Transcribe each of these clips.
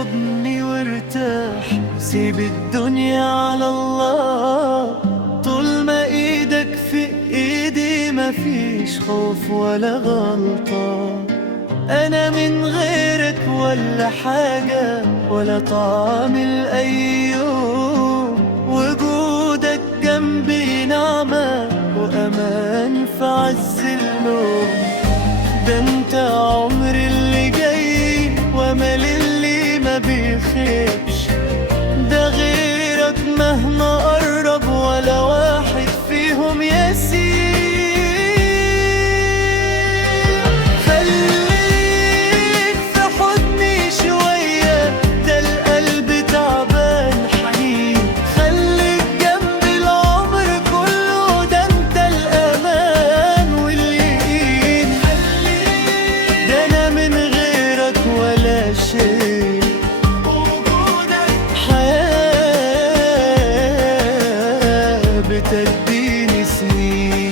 حضني وارتاح، سيب الدنيا على الله. طول ما ايدك في ايدي مفيش خوف ولا غلطة. انا من غيرك ولا حاجة، ولا طعم الايام. وجودك جنبي نعمة وامان في عز اللوم. ده انت عمري اللي جاي وامل اللي ما بيخيبش. ده غيرك مهما قرب ولا واحد فيهم يسير. خليك في حضني شوية، ده القلب تعبان حنين. خليك جنبي العمر كله، ده انت الأمان واليقين. ده أنا من غيرك ولا شيء، حياة بتديني سنين.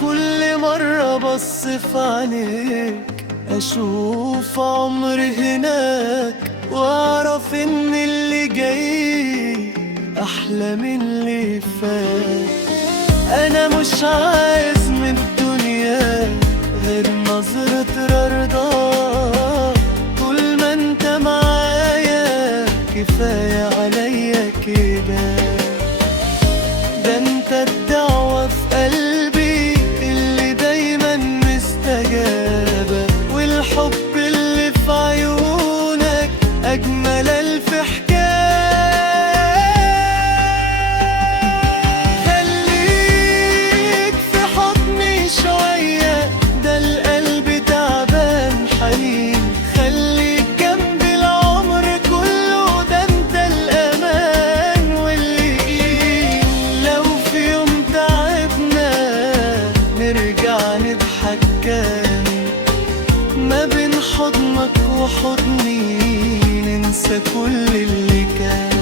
كل مرة بص في عينيك أشوف عمري هناك، وأعرف إن اللي جاي أحلى من اللي فات. أنا مش عايز من الدنيا غير نظرة رضاك. طول ما أنت معايا كفاية عليا كده. ده أنت الدعوة في قلبي اللي دايما مستجابة، والحب اللي في عيونك أجمل ألف حكاية. خليك في حضني شوية، ده القلب تعبان حنين. خليك جنبي العمر كله، ده انت الأمان واليقين. لو في يوم تعبنا نرجع نضحك تاني، ما بين حضنك وحضني ننسى كل اللي كان.